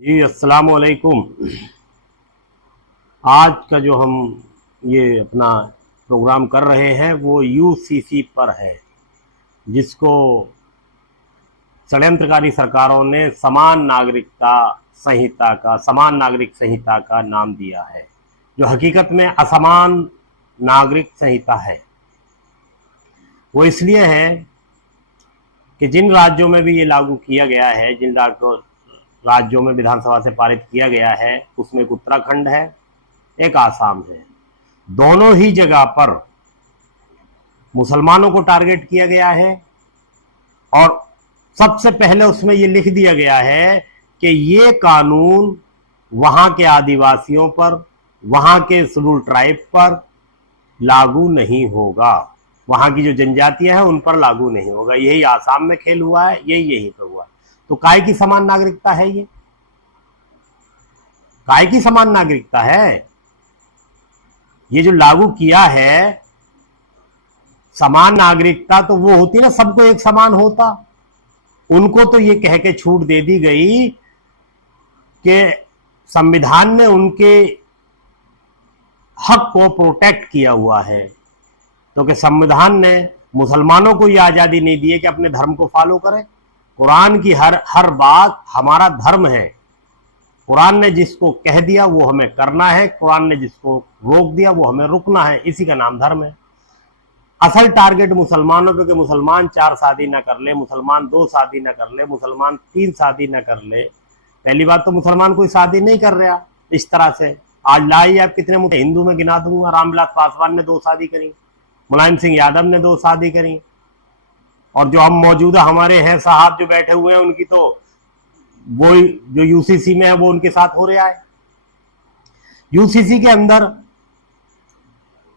जी अस्सलाम वालेकुम। आज का जो हम ये अपना प्रोग्राम कर रहे हैं वो यूसीसी पर है, जिसको षड्यंत्रकारी सरकारों ने समान नागरिक संहिता का नाम दिया है, जो हकीकत में असमान नागरिक संहिता है। वो इसलिए है कि जिन राज्यों में भी ये लागू किया गया है, जिन राज्यों में विधानसभा से पारित किया गया है, उसमें एक उत्तराखंड है, एक आसाम है। दोनों ही जगह पर मुसलमानों को टारगेट किया गया है और सबसे पहले उसमें यह लिख दिया गया है कि ये कानून वहां के आदिवासियों पर, वहां के शेड्यूल ट्राइब पर लागू नहीं होगा, वहां की जो जनजातियां हैं उन पर लागू नहीं होगा। यही आसाम में खेल हुआ है, यही पर हुआ। तो काय की समान नागरिकता है? ये काय की समान नागरिकता है? ये जो लागू किया है समान नागरिकता, तो वो होती ना सबको एक समान होता। उनको तो ये कह के छूट दे दी गई कि संविधान ने उनके हक को प्रोटेक्ट किया हुआ है, तो कि संविधान ने मुसलमानों को ये आजादी नहीं दी है कि अपने धर्म को फॉलो करें। कुरान की हर बात हमारा धर्म है। कुरान ने जिसको कह दिया वो हमें करना है, कुरान ने जिसको रोक दिया वो हमें रुकना है। इसी का नाम धर्म है। असल टारगेट मुसलमानों पे कि मुसलमान 4 शादी ना कर ले, मुसलमान 2 शादी ना कर ले, मुसलमान 3 शादी ना कर ले। पहली बात तो मुसलमान कोई शादी नहीं कर रहा इस तरह से। आज लाई आप कितने हिंदू में गिना दूंगा। रामविलास पासवान ने 2 शादी करी, मुलायम सिंह यादव ने 2 शादी करी, और जो हम मौजूदा हमारे हैं साहब जो बैठे हुए हैं उनकी तो वो जो यूसीसी में है वो उनके साथ हो रहा है। यूसीसी के अंदर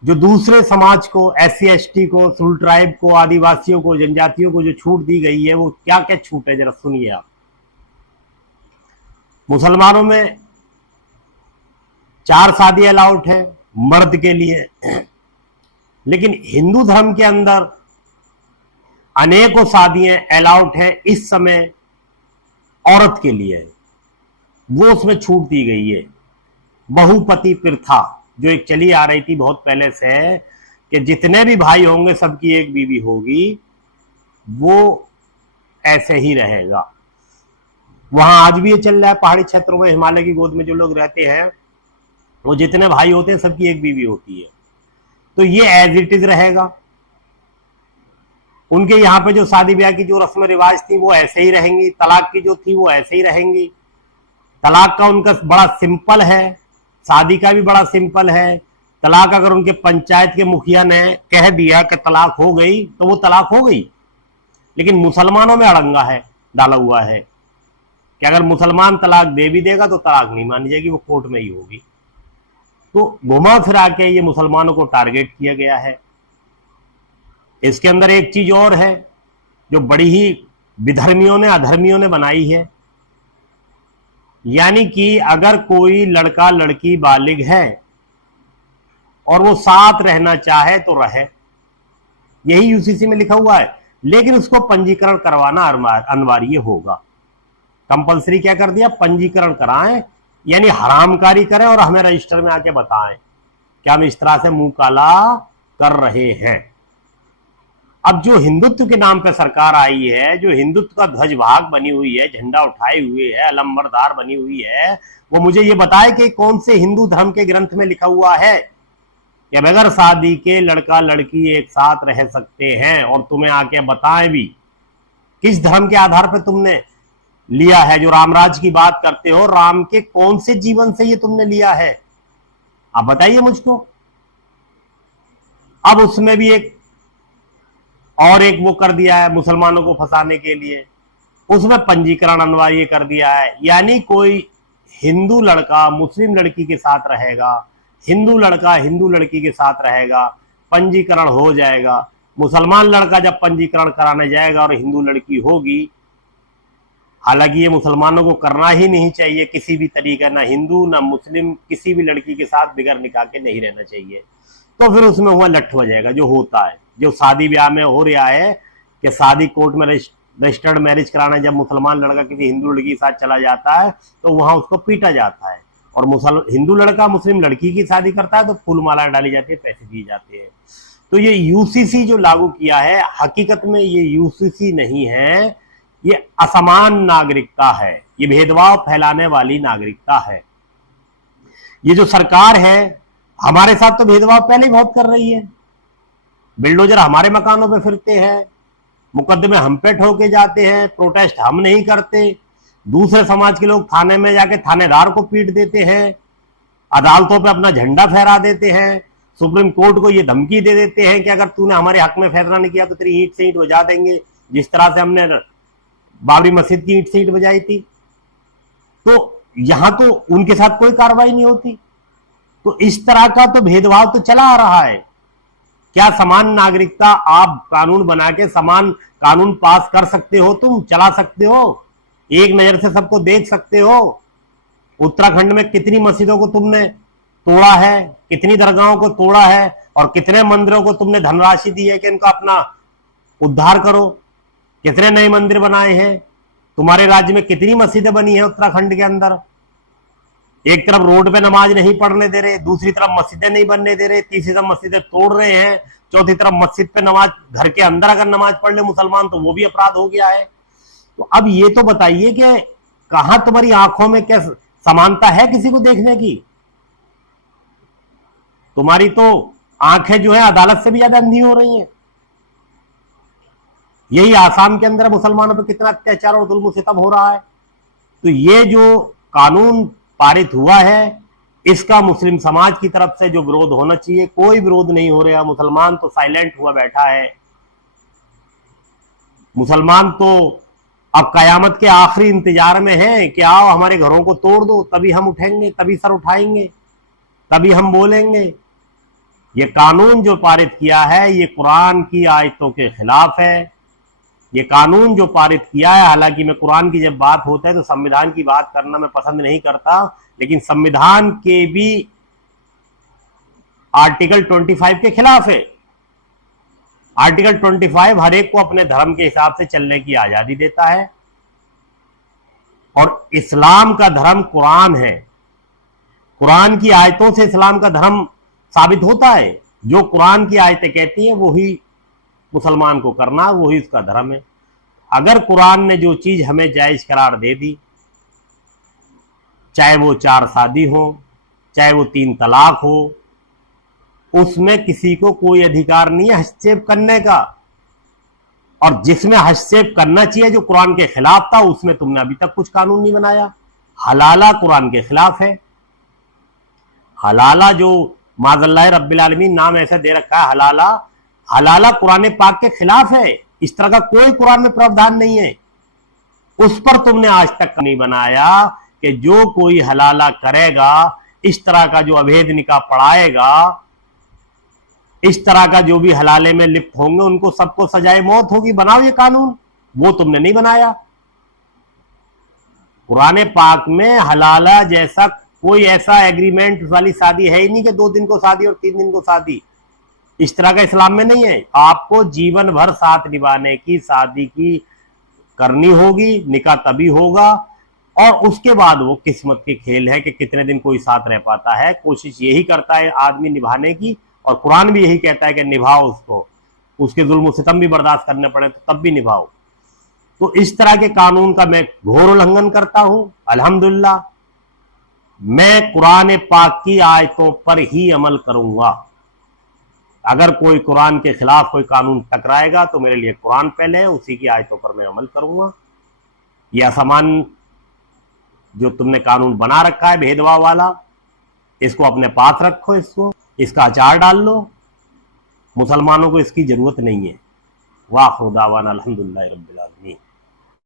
जो दूसरे समाज को, SC ST को, शेड्यूल ट्राइब को, आदिवासियों को, जनजातियों को जो छूट दी गई है वो क्या क्या छूट है जरा सुनिए आप। मुसलमानों में 4 शादी अलाउड है मर्द के लिए, लेकिन हिंदू धर्म के अंदर अनेकों शादियां अलाउड है इस समय औरत के लिए, वो उसमें छूट दी गई है। बहुपति प्रथा जो एक चली आ रही थी बहुत पहले से है कि जितने भी भाई होंगे सबकी एक बीवी होगी, वो ऐसे ही रहेगा। वहां आज भी ये चल रहा है। पहाड़ी क्षेत्रों में, हिमालय की गोद में जो लोग रहते हैं वो जितने भाई होते हैं सबकी एक बीवी होती है। तो ये एज इट इज रहेगा। उनके यहाँ पे जो शादी ब्याह की जो रस्म रिवाज थी वो ऐसे ही रहेंगी। तलाक की जो थी वो ऐसे ही रहेंगी। तलाक का उनका बड़ा सिंपल है, शादी का भी बड़ा सिंपल है। तलाक अगर उनके पंचायत के मुखिया ने कह दिया कि तलाक हो गई तो वो तलाक हो गई। लेकिन मुसलमानों में अड़ंगा है, डाला हुआ है कि अगर मुसलमान तलाक दे भी देगा तो तलाक नहीं मानी जाएगी, वो कोर्ट में ही होगी। तो घुमा फिरा के ये मुसलमानों को टारगेट किया गया है। इसके अंदर एक चीज और है जो बड़ी ही विधर्मियों ने, अधर्मियों ने बनाई है, यानी कि अगर कोई लड़का लड़की बालिग है और वो साथ रहना चाहे तो रहे, यही यूसीसी में लिखा हुआ है, लेकिन उसको पंजीकरण करवाना अनिवार्य होगा। कंपलसरी क्या कर दिया? पंजीकरण कराएं, यानी हरामकारी करें और हमें रजिस्टर में आके बताएं कि हम इस तरह से मुंह काला कर रहे हैं। अब जो हिंदुत्व के नाम पे सरकार आई है, जो हिंदुत्व का ध्वज भाग बनी हुई है, झंडा उठाए हुए है, अलंबरदार बनी हुई है, वो मुझे ये बताए कि कौन से हिंदू धर्म के ग्रंथ में लिखा हुआ है कि बगैर शादी के लड़का लड़की एक साथ रह सकते हैं। और तुम्हें आके बताएं भी किस धर्म के आधार पर तुमने लिया है। जो रामराज की बात करते हो, राम के कौन से जीवन से ये तुमने लिया है, आप बताइए मुझको। अब उसमें भी एक वो कर दिया है मुसलमानों को फंसाने के लिए, उसमें पंजीकरण अनिवार्य कर दिया है। यानी कोई हिंदू लड़का मुस्लिम लड़की के साथ रहेगा, हिंदू लड़का हिंदू लड़की के साथ रहेगा, पंजीकरण हो जाएगा। मुसलमान लड़का जब पंजीकरण कराने जाएगा और हिंदू लड़की होगी, हालांकि ये मुसलमानों को करना ही नहीं चाहिए किसी भी तरीके, ना हिंदू ना मुस्लिम किसी भी लड़की के साथ बिगड़ निकाह के नहीं रहना चाहिए। तो फिर उसमें हुआ लठ हो जाएगा जो होता है, जो शादी ब्याह में हो रहा है कि शादी कोर्ट में रजिस्टर्ड मैरिज कराना, जब मुसलमान लड़का किसी हिंदू लड़की के साथ चला जाता है तो वहां उसको पीटा जाता है, और हिंदू लड़का मुस्लिम लड़की की शादी करता है तो फूल माला डाली जाती है, पैसे दिए जाते हैं। तो ये यूसीसी जो लागू किया है, हकीकत में ये यूसीसी नहीं है, ये असमान नागरिकता है, ये भेदभाव फैलाने वाली नागरिकता है। ये जो सरकार है हमारे साथ तो भेदभाव पहले ही बहुत कर रही है। बिल्डोजर हमारे मकानों पे फिरते हैं, मुकदमे हम पे ठोके जाते हैं, प्रोटेस्ट हम नहीं करते, दूसरे समाज के लोग थाने में जाके थानेदार को पीट देते हैं, अदालतों पे अपना झंडा फहरा देते हैं, सुप्रीम कोर्ट को ये धमकी दे देते हैं कि अगर तूने हमारे हक में फैसला नहीं किया तो तेरी ईंट से ईंट बजा देंगे, जिस तरह से हमने बाबरी मस्जिद की ईंट से ईंट बजाई थी। तो यहां तो उनके साथ कोई कार्रवाई नहीं होती। तो इस तरह का तो भेदभाव तो चला आ रहा है। क्या समान नागरिकता आप कानून बना के समान कानून पास कर सकते हो, तुम चला सकते हो, एक नजर से सबको देख सकते हो? उत्तराखंड में कितनी मस्जिदों को तुमने तोड़ा है, कितनी दरगाहों को तोड़ा है, और कितने मंदिरों को तुमने धनराशि दी है कि इनका अपना उद्धार करो, कितने नए मंदिर बनाए हैं? तुम्हारे राज्य में कितनी मस्जिदें बनी है उत्तराखंड के अंदर? एक तरफ रोड पे नमाज नहीं पढ़ने दे रहे, दूसरी तरफ मस्जिदें नहीं बनने दे रहे, तीसरी तरफ मस्जिदें तोड़ रहे हैं, चौथी तरफ मस्जिद पे नमाज, घर के अंदर अगर नमाज पढ़ ले मुसलमान तो वो भी अपराध हो गया है। तो अब ये तो बताइए कि कहां तुम्हारी आंखों में क्या समानता है किसी को देखने की? तुम्हारी तो आंखें जो है अदालत से भी ज्यादा अंधी हो रही हैं। यही आसाम के अंदर मुसलमानों पर कितना अत्याचार और जुल्म सितम हो रहा है। तो ये जो कानून पारित हुआ है इसका मुस्लिम समाज की तरफ से जो विरोध होना चाहिए, कोई विरोध नहीं हो रहा। मुसलमान तो साइलेंट हुआ बैठा है। मुसलमान तो अब कयामत के आखिरी इंतजार में है कि आओ हमारे घरों को तोड़ दो, तभी हम उठेंगे, तभी सर उठाएंगे, तभी हम बोलेंगे। ये कानून जो पारित किया है ये कुरान की आयतों के खिलाफ है। ये कानून जो पारित किया है, हालांकि मैं कुरान की जब बात होता है तो संविधान की बात करना मैं पसंद नहीं करता, लेकिन संविधान के भी आर्टिकल 25 के खिलाफ है। आर्टिकल 25 हर एक को अपने धर्म के हिसाब से चलने की आजादी देता है, और इस्लाम का धर्म कुरान है। कुरान की आयतों से इस्लाम का धर्म साबित होता है। जो कुरान की आयतें कहती हैं वही मुसलमान को करना, वही उसका धर्म है। अगर कुरान ने जो चीज हमें जायज करार दे दी, चाहे वो 4 शादी हो, चाहे वो 3 तलाक हो, उसमें किसी को कोई अधिकार नहीं है हस्तक्षेप करने का। और जिसमें हस्तक्षेप करना चाहिए जो कुरान के खिलाफ था, उसमें तुमने अभी तक कुछ कानून नहीं बनाया। हलाला कुरान के खिलाफ है। हलाला जो माज़ल्लाह रब्बिल आलमीन नाम ऐसा दे रखा है हलाला, हलाला कुरान पाक के खिलाफ है। इस तरह का कोई कुरान में प्रावधान नहीं है। उस पर तुमने आज तक नहीं बनाया कि जो कोई हलाला करेगा, इस तरह का जो अवैध निकाह पढ़ाएगा, इस तरह का जो भी हलाले में लिप्त होंगे उनको सबको सजाए मौत होगी। बनाओ ये कानून, वो तुमने नहीं बनाया। कुरान पाक में हलाला जैसा कोई ऐसा एग्रीमेंट वाली शादी है ही नहीं कि 2 दिन को शादी और 3 दिन को शादी। इस तरह का इस्लाम में नहीं है। आपको जीवन भर साथ निभाने की शादी की करनी होगी, निकाह तभी होगा, और उसके बाद वो किस्मत के खेल है कि कितने दिन कोई साथ रह पाता है। कोशिश यही करता है आदमी निभाने की, और कुरान भी यही कहता है कि निभाओ उसको, उसके जुल्म सितम भी बर्दाश्त करने पड़े तो तब भी निभाओ। तो इस तरह के कानून का मैं घोर उल्लंघन करता हूं। अल्हम्दुलिल्लाह मैं कुरान पाक की आयतों पर ही अमल करूंगा। अगर कोई कुरान के खिलाफ कोई कानून टकराएगा तो मेरे लिए कुरान पहले है, उसी की आयतों पर मैं अमल करूंगा। यह असमान जो तुमने कानून बना रखा है भेदभाव वाला, इसको अपने पास रखो, इसका अचार डाल लो। मुसलमानों को इसकी जरूरत नहीं है। वाह खुदावाना अल्हम्दुलिल्लाह रब्बिल आलमीन।